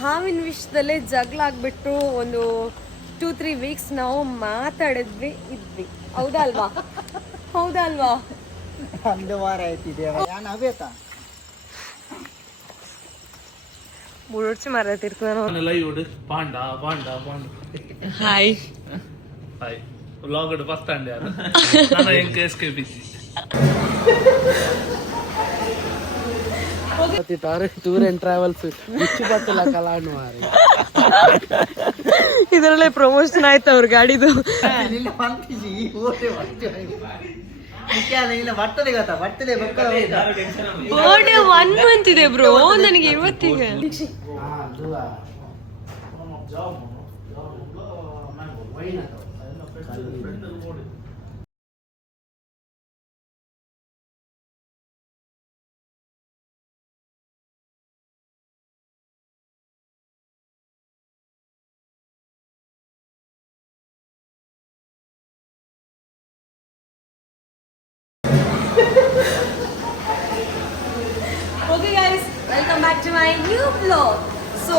ಹಾವಿನ ವಿಷಯದಲ್ಲೇ ಜಗಳ ಆಗ್ಬಿಟ್ಟು ಒಂದು 2-3 ವೀಕ್ಸ್ ನಾವು ಮಾತಾಡಿದ್ವಿ ಇದ್ವಿ. ಹೌದಾ ಅಲ್ವಾ? ಹೌದಾ ಅಲ್ವಾ? ಒಂದು ವಾರ ಆಯ್ತಿದೆ ಮುಳುಡ್ಸಿ ಮಾರಾತಿರ್ತಾನ. ಪಾಂಡ ಪಾಂಡ ಪಾಂಡ hi hi vlog first stand ಯಾರು ನಾನು KSKBC ಟೂರ್ ಅಂಡ್ ಟ್ರಾವೆಲ್ಸ್ ಇಚ್ಚುಪತ್ತಲ ಕಲಾನು ಮಾರಿ ಇದರಲ್ಲೇ ಪ್ರಮೋಷನ್ ಆಯ್ತು ಅವ್ರ ಗಾಡಿದು. ಬರ್ಡೇ 1 ಮಂತ್ ಇದೆ ಬ್ರೋ ನನಗೆ ಇವತ್ತಿಗೆ. Okay guys, welcome back to my new blog. So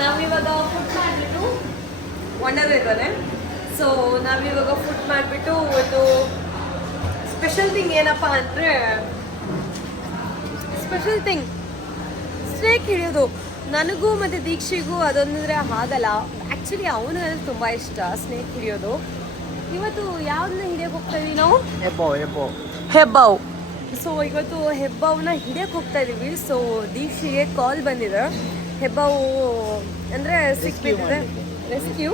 ನಾವಿವಾಗ ಫುಡ್ ಮಾಡಿಬಿಟ್ಟು ವಂಡರ್ ಇದ್ದಾರೆ. ಸೊ ನಾವಿವಾಗ ಫುಡ್ ಮಾಡಿಬಿಟ್ಟು ಒಂದು ಸ್ಪೆಷಲ್ ಥಿಂಗ್ ಏನಪ್ಪ ಅಂದರೆ ಸ್ನೇಕ್ ಹಿಡಿಯೋದು. ನನಗೂ ಮತ್ತು ದೀಕ್ಷಿಗೂ ಅದೊಂದಂದರೆ ಆಗಲ್ಲ. ಆ್ಯಕ್ಚುಲಿ ಅವನಿಗೆ ತುಂಬ ಇಷ್ಟ ಸ್ನೇಕ್ ಹಿಡಿಯೋದು. ಇವತ್ತು ಯಾವ್ದನ್ನ ಹಿಡಿಯೋಕೆ ಹೋಗ್ತಾ ಇದೀವಿ ನಾವು? ಹೆಬ್ಬಾವ್. ಸೊ ಇವತ್ತು ಹೆಬ್ಬಾವನ್ನ ಹಿಡಿಯೋಕೆ ಹೋಗ್ತಾ ಇದೀವಿ. ಸೊ ದೀಕ್ಷಿಗೆ ಕಾಲ್ ಬಂದಿದೆ, ಹೆಬ್ಬಾವು ಅಂದರೆ ಸಿಕ್ಬಿಟ್ಟಿದೆ, ರೆಸ್ಕ್ಯೂ.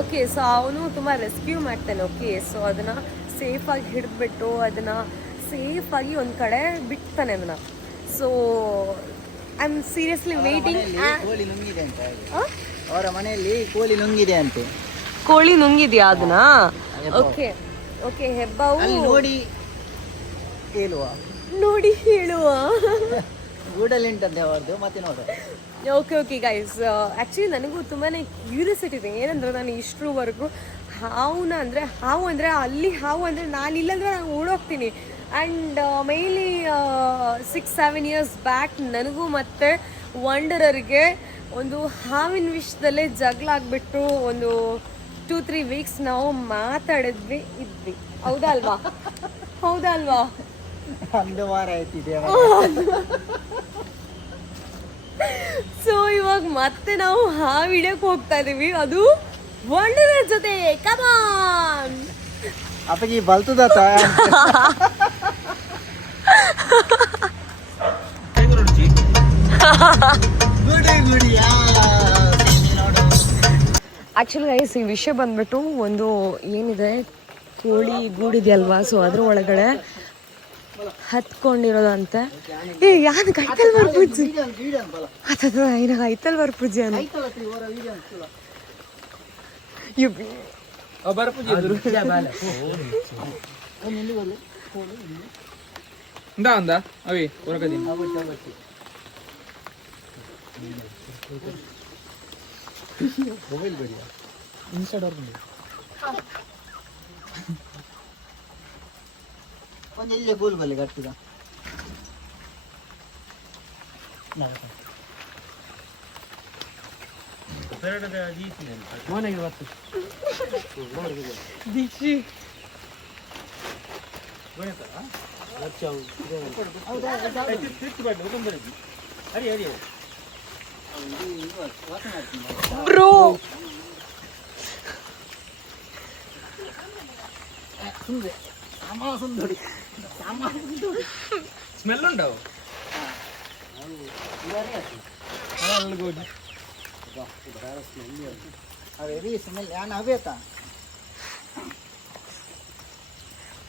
ಓಕೆ, ಸೊ ಅವನು ತುಂಬ ರೆಸ್ಕ್ಯೂ ಮಾಡ್ತಾನೆ. ಓಕೆ, ಸೊ ಅದನ್ನು ಸೇಫಾಗಿ ಹಿಡಿದ್ಬಿಟ್ಟು ಅದನ್ನು ಸೇಫಾಗಿ ಒಂದು ಕಡೆ ಬಿಡ್ತಾನೆ ಅದನ್ನು. So I am seriously waiting. ಅವರ ಮನೆಯಲ್ಲಿ ಕೋಳಿ ನುಂಗಿದೆ ಅಂತೆ. ಕೋಳಿ ನುಂಗಿದ್ಯಾ ಅದನ್ನ? ಓಕೆ ಓಕೆ, ಹೆಬ್ಬಾವು ನೋಡಿ ಹೇಳುವ ಗೂಡಲ್ಲಿಂಟಂತೆ ಅವ್ರದ್ದು, ಮತ್ತೆ ನೋಡ. ಓಕೆ ಓಕೆ ಗೈಸ್, ಆ್ಯಕ್ಚುಲಿ ನನಗೂ ತುಂಬಾ ಕ್ಯೂರಿಯಾಸಿಟಿ ಇದೆ. ಏನಂದ್ರೆ ನಾನು ಇಷ್ಟರವರೆಗೂ ಹಾವು ಅಂದರೆ ಅಲ್ಲಿ ಹಾವು ಅಂದರೆ ನಾನು ಇಲ್ಲಾಂದರೆ ನಾನು ಓಡೋಗ್ತೀನಿ. ಆ್ಯಂಡ್ ಮೇಯ್ಲಿ 6-7 ಇಯರ್ಸ್ ಬ್ಯಾಕ್ ನನಗೂ ಮತ್ತು ವಂಡರರ್ಗೆ ಒಂದು ಹಾವಿನ ವಿಷಯದಲ್ಲೇ ಜಗಳ ಆಗ್ಬಿಟ್ಟು ಒಂದು 2-3 ವೀಕ್ಸ್ ನಾವು ಮಾತಾಡಿದ್ವಿ ಇದ್ವಿ. ಹೌದಾ ಅಲ್ವಾ? ಹೌದಾ ಅಲ್ವಾ? ಒಂದು ವಾರ ಆಯ್ತಿದೆ. ಸೊ ಇವಾಗ ಮತ್ತೆ ನಾವು ಹಾವು ಹಿಡಿಯೋಕೆ ಹೋಗ್ತಾ ಇದೀವಿ, ಅದು ವಂಡರರ್ ಜೊತೆ. ಕಮಾನ್ ಅಪ್ಪಜಿ ಬಲ್ತುದತ್ತ. ಆ್ಯಕ್ಚುಲಿ ಗೈಸ್, ಈ ವಿಷಯ ಬಂದ್ಬಿಟ್ಟು ಒಂದು ಏನಿದೆ, ಕೋಳಿ ಗೂಡಿದೆಯಲ್ವಾ, ಸೊ ಅದ್ರ ಒಳಗಡೆ ಹತ್ಕೊಂಡಿರೋದಂತೆ. ಏ ಯಾನ್ ಕೈತಲ್ ಬರ್ಪೂಜಿ ಅದ ಏನಾಗ ಐತಲ್ ಬರ್ಪೂಜಿ ಅನ್ನ అవి ఉరకది ಮೊಬೈಲ್ ಬೇಡ ಇನ್ಸ್ಟಾಡ್ ಅವ್ರ ಒಂದು ಎಲ್ಲಿ ಗೋಲ್ ಬಲ್ಲಿ ಕಟ್ಟಿದ ಮನೆಗೆ ಬರ್ತು ದೀಕ್ಷಿ ಬ್ರೋ స్మెల్ ఉండవు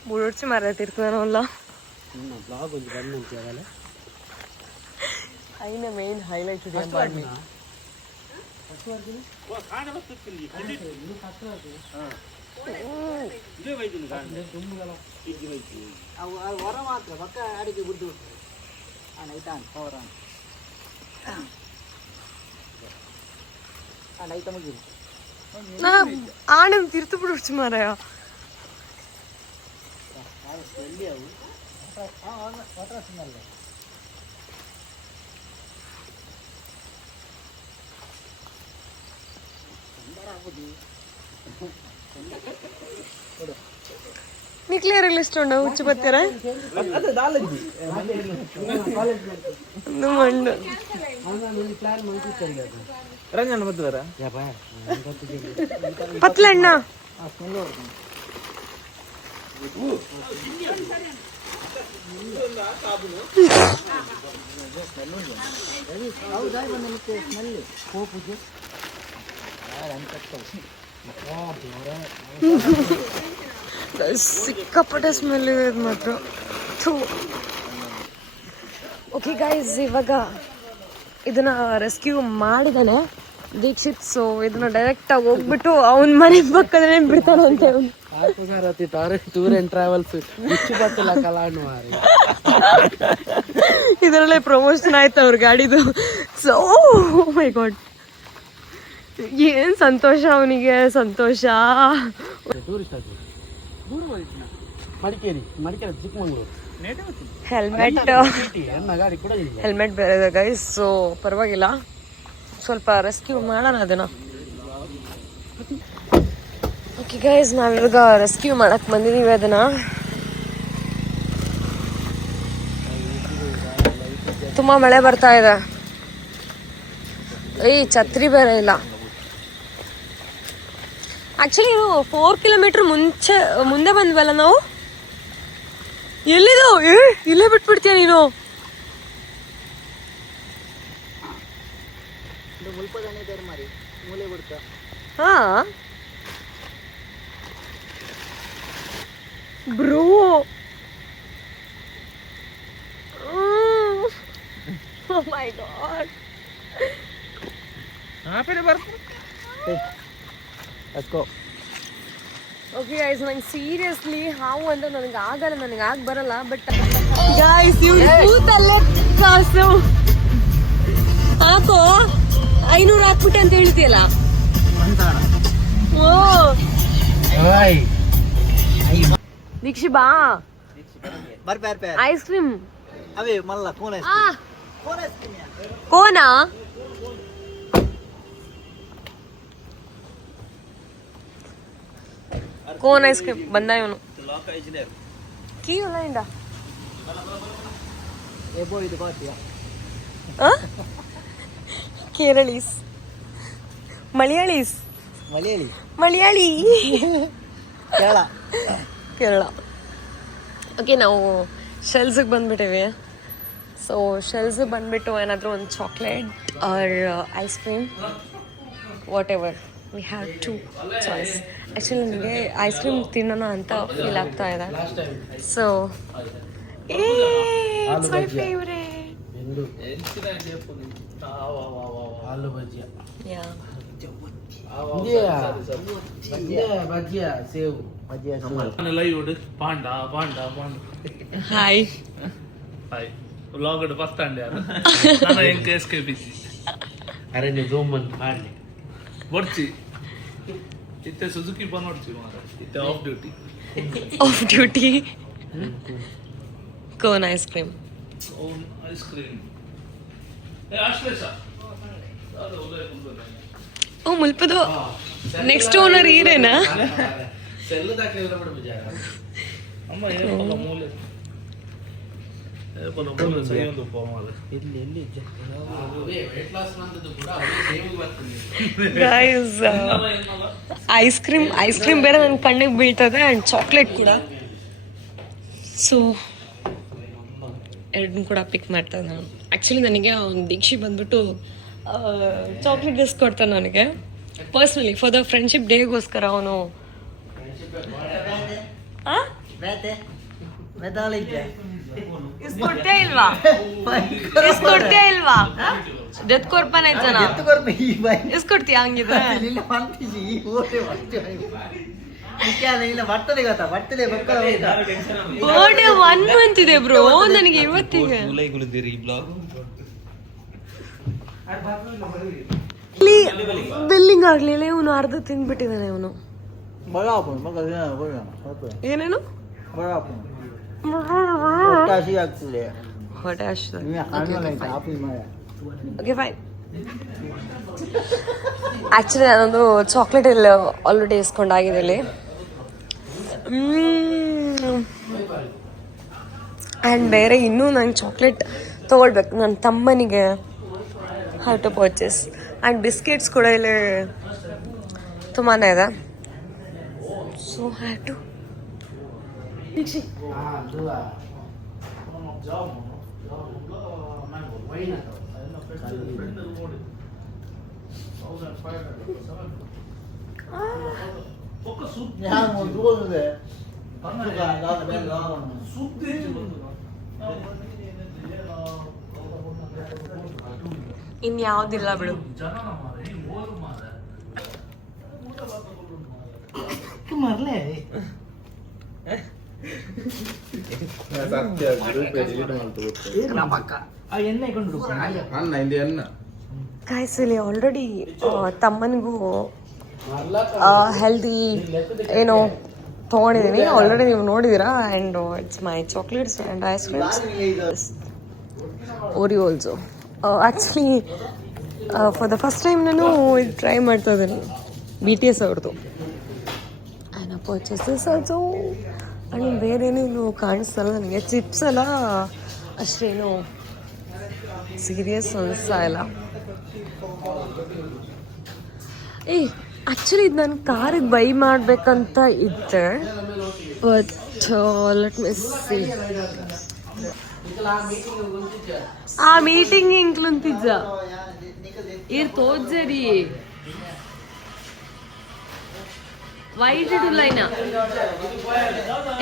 ಮುಳುಡ್ಸಿ ಮಾರಾತಿರ್ತಾನಲ್ಲ. అయిన మెయిన్ హైలైట్ ఇది బాడీ ಹೊರ ಮಾತ್ರ ಪಕ್ಕ ಅಡಿಗೆ ಗುಡ್ಡು ಐತಾನ್ ಪವರ್ ಐತ ಮುಗಿದು ಆನಂದ್ ತಿರ್ತು ಬಿಡುಡ್ಸಿ ಮಾರಾಯ. ಎಲ್ಲಿ ಅವು నీ క్లియర్ లిస్ట్ ఉండవు ఉచ్చి పత్తారా మండు పత్లಣ್ಣ ಸಿಕ್ಕಾಪಟ್ಟೆ ಸ್ಮೆಲ್ ಇದೆ ಇದು ಮಾತ್ರ. ಓಕೆ ಗೈಸ್, ಇವಾಗ ಇದನ್ನ ರೆಸ್ಕ್ಯೂ ಮಾಡಿದಾನೆ ದೀಕ್ಷಿತ್. ಸೊ ಇದನ್ನ ಡೈರೆಕ್ಟ್ ಆಗಿ ಹೋಗ್ಬಿಟ್ಟು ಅವನ ಮನೆ ಪಕ್ಕದಲ್ಲೇ ಬಿಡ್ತಾನಂತೆ ಅವನು. ಟೂರ್ ಅಂಡ್ ಟ್ರಾವೆಲ್ಸ್ ಇದರಲ್ಲೇ ಪ್ರಮೋಷನ್ ಆಯ್ತು ಅವ್ರ ಗಾಡಿದು. ಸೊ ಮೈ ಗಾಡ್, ಏನ್ ಸಂತೋಷ ಅವನಿಗೆ, ಸಂತೋಷ. ಮಡಿಕೇರಿ ಚಿಕ್ಕಮಂಗ್ಳೂರು ಹೆಲ್ಮೆಟ್ ಬೇರೆ ಇದೆ ಗೈಸ್. ಸೊ ಪರವಾಗಿಲ್ಲ, ಸ್ವಲ್ಪ ರೆಸ್ಕ್ಯೂ ಮಾಡೋಣ ಅದನ್ನ. ಓಕೆ ಗೈಸ್, ನಾವಿವಾಗ ರೆಸ್ಕ್ಯೂ ಮಾಡಕ್ ಬಂದಿದೀವಿ ಅದನ್ನ. ತುಂಬಾ ಮಳೆ ಬರ್ತಾ ಇದೆ. ಛತ್ರಿ ಬೇರೆ ಇಲ್ಲ. ಆಕ್ಚುಲಿ 4 ಕಿಲೋಮೀಟರ್ ಮುಂದೆ ಬಂದ್ವಲ್ಲ ನಾವು. ಎಲ್ಲಿದು? ಇಲ್ಲೇ ಬಿಟ್ಬಿಡ್ತೀಯ ನೀನು? ಹಾ bro, oh my god. Let's go. Okay guys, ನಂಗೆ ಸೀರಿಯಸ್ಲಿ ಹಾವು ಅಂತ ನನಗೆ ಆಗಲ್ಲ, ನನಗೆ ಆಗ ಬರಲ್ಲ. ಬಟ್ ಗೈಸ್, ಇವ್ನು ಕೂತಲ್ಲೇ ಕಾಸು ಹಾಕೋ 500 ಹಾಕ್ಬಿಟ್ಟೆ ಅಂತ ಹೇಳ್ತೀಯಲ್ಲ. ಓ ದೀಕ್ಷಿ ಬಾ, ಐಸ್ ಕ್ರೀಮ್ ಕೋನಾ ಕೋನ್ ಐಸ್ ಕ್ರೀಮ್ ಬಂದ ಇವನು. ಕೀ ಇಲ್ಲ ಇಂದ ಕೇರಳೀಸ್, ಮಲಯಾಳೀಸ್, ಮಲಯಾಳಿ, ಕೇರಳ. ಓಕೆ, ನಾವು ಶೆಲ್ಸಿಗೆ ಬಂದ್ಬಿಟ್ಟಿವಿ. ಸೊ ಶೆಲ್ಸಿಗೆ ಬಂದ್ಬಿಟ್ಟು ಏನಾದರೂ ಒಂದು chocolate or ice cream, whatever we, have to choice ಚಾಯ್ಸ್. ಆ್ಯಕ್ಚುಲಿ ನನಗೆ ಐಸ್ ಕ್ರೀಮ್ ತಿನ್ನೋಣ ಅಂತ ಫೀಲ್ ಆಗ್ತಾ ಇದೆ. So it's my favourite. Hi vlog first and ಯಾರು ನಾನು ಹೆಂಗೆ ಎಸ್ಕೇಪಿಸಿ ಅರೆ ನೀವು ಝೂಮ್ ಅಂತ ಮಾಡಿ ಬರ್ಚಿ ಇತ್ತೆ ಸುಜುಕಿ ಬಂದ್ಬಿಡ್ತೀವಿ ಮಾತ್ರ. ಇತ್ತೆ of duty cone ice cream. Ice cream ಅಷ್ಟೇ ಸರ್. ಓ ಮುಲ್ಪದು ನೆಕ್ಸ್ಟ್ ಓನರ್ ಈರೇನಾ? ಅಮ್ಮ ಏನಪ್ಪ ಮೂಲೆ ಗೈಸ್, ಐಸ್ ಕ್ರೀಮ್ ಬೇರೆ ನನ್ನ ಕಣ್ಣಿಗೆ ಬೀಳ್ತದೆ ಆ್ಯಂಡ್ ಚಾಕ್ಲೇಟ್ ಕೂಡ. ಸೊ ಎರಡನ್ನೂ ಕೂಡ ಪಿಕ್ ಮಾಡ್ತದೆ ನಾನು. ಆ್ಯಕ್ಚುಲಿ ನನಗೆ ಅವ್ನು ದೀಕ್ಷಿ ಬಂದ್ಬಿಟ್ಟು ಚಾಕ್ಲೇಟ್ ಇಸ್ಕೊಡ್ತಾನೆ ನನಗೆ ಪರ್ಸ್ನಲಿ ಫಾರ್ ದ ಫ್ರೆಂಡ್ಶಿಪ್ ಡೇಗೋಸ್ಕರ. ಅವನು ಇಸ್ಕೊಡ್ತೇ ಇಲ್ವಾ ಡೆತ್ ಕೊರ್ಪನ್ ಆಯ್ತಾನ ಇಸ್ಕೊಡ್ತೀಯ ಹಂಗಿದ್ರೆ? ಬರ್ಡೇ 1 ಮಂತ್ ಇದೆ ಬ್ರೋ ನನಗೆ ಇವತ್ತಿಗೆ. ಬಿಲ್ಲಿಂಗ್ ಆಗ್ಲಿಲ್ಲ, ಇವನು ಅರ್ಧ ತಿಂದ್ಬಿಟ್ಟಿದ್ದಾನೆ. ಇವನು ಏನೇನು ಹೊಟ್ಟೆ. Okay fine. ಆ್ಯಕ್ಚುಲಿ ನಾನೊಂದು ಚಾಕ್ಲೇಟ್ ಎಲ್ಲ ಆಲ್ರೆಡಿ ಇಸ್ಕೊಂಡಾಗಿದೆ ಇಲ್ಲಿ. ಆ್ಯಂಡ್ ಬೇರೆ ಇನ್ನೂ ನಂಗೆ ಚಾಕ್ಲೇಟ್ ತೊಗೊಳ್ಬೇಕು ನನ್ನ ತಮ್ಮನಿಗೆ. How to purchase. And biscuits ಕೂಡ ಇಲ್ಲಿ ತುಂಬಾ ಇದೆ. ಸೊ ಹ್ಯಾವ್ ಟು ಇನ್ಯಾವುದಿಲ್ಲ ಬಿಡು. ಗಾಯ್ಸ್ ಇಲ್ಲಿ ಆಲ್ರೆಡಿ ತಮ್ಮನಿಗೂ ಹೆಲ್ದಿ ಏನೋ ತೊಗೊಂಡಿದ್ದೀನಿ. ಆಲ್ರೆಡಿ ನೀವು ನೋಡಿದ್ದೀರಾ. And it's my chocolates and ice creams, Oreo also. Actually for the first time ನಾನು ಇದು ಟ್ರೈ ಮಾಡ್ತಾ ಇದ್ದೀನಿ BTS ಅವ್ರದ್ದು. And purchases also. ಆ್ಯಂಡ್ ಬೇರೇನೇನು ಕಾಣಿಸ್ತಲ್ಲ ನನಗೆ. ಚಿಪ್ಸ್ ಎಲ್ಲ ಅಷ್ಟೇನು ಸೀರಿಯಸ್ ಅನಿಸ್ತಾ ಇಲ್ಲ. ಆ್ಯಕ್ಚುಲಿ ಇದು ನನ್ನ ಕಾರಿಗೆ ಬೈ ಮಾಡಬೇಕಂತ ಇದ್ದೆ, ಬಟ್ ಲೆಟ್ ಮಿ ಸಿ. ಆ ಮೀಟಿಂಗ್ ಇಂಕ್ಲುಂತಿದ್ದ ಇರ್ ತೋಜರಿ വൈകിട്ട് ലൈന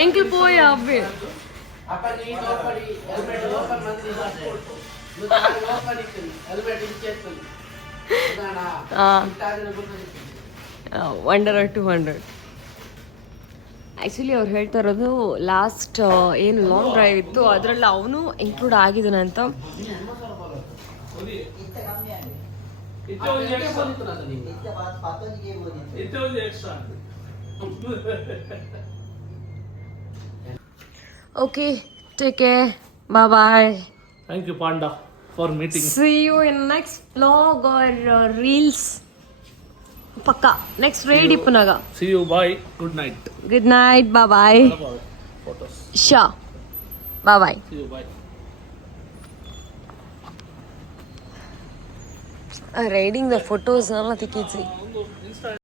എങ്കിൽ പോയ അവേ $100 or $200. ಆ್ಯಕ್ಚುಲಿ ಅವ್ರು ಹೇಳ್ತಾ ಇರೋದು ಲಾಸ್ಟ್ ಏನು ಲಾಂಗ್ ಡ್ರೈವ್ ಇತ್ತು ಅದರಲ್ಲಿ ಅವನು include ಆಗಿದ್ದಾನಂತ. Okay, take care. Bye bye. Thank you, Panda, for meeting. See you in next vlog or reels. Pakka. Next raid ippunaga. See you. Bye. Good night. Good night. Bye bye. Photos. Sure. Bye bye. See you. Bye. Raiding the photos, nalla tikkichi.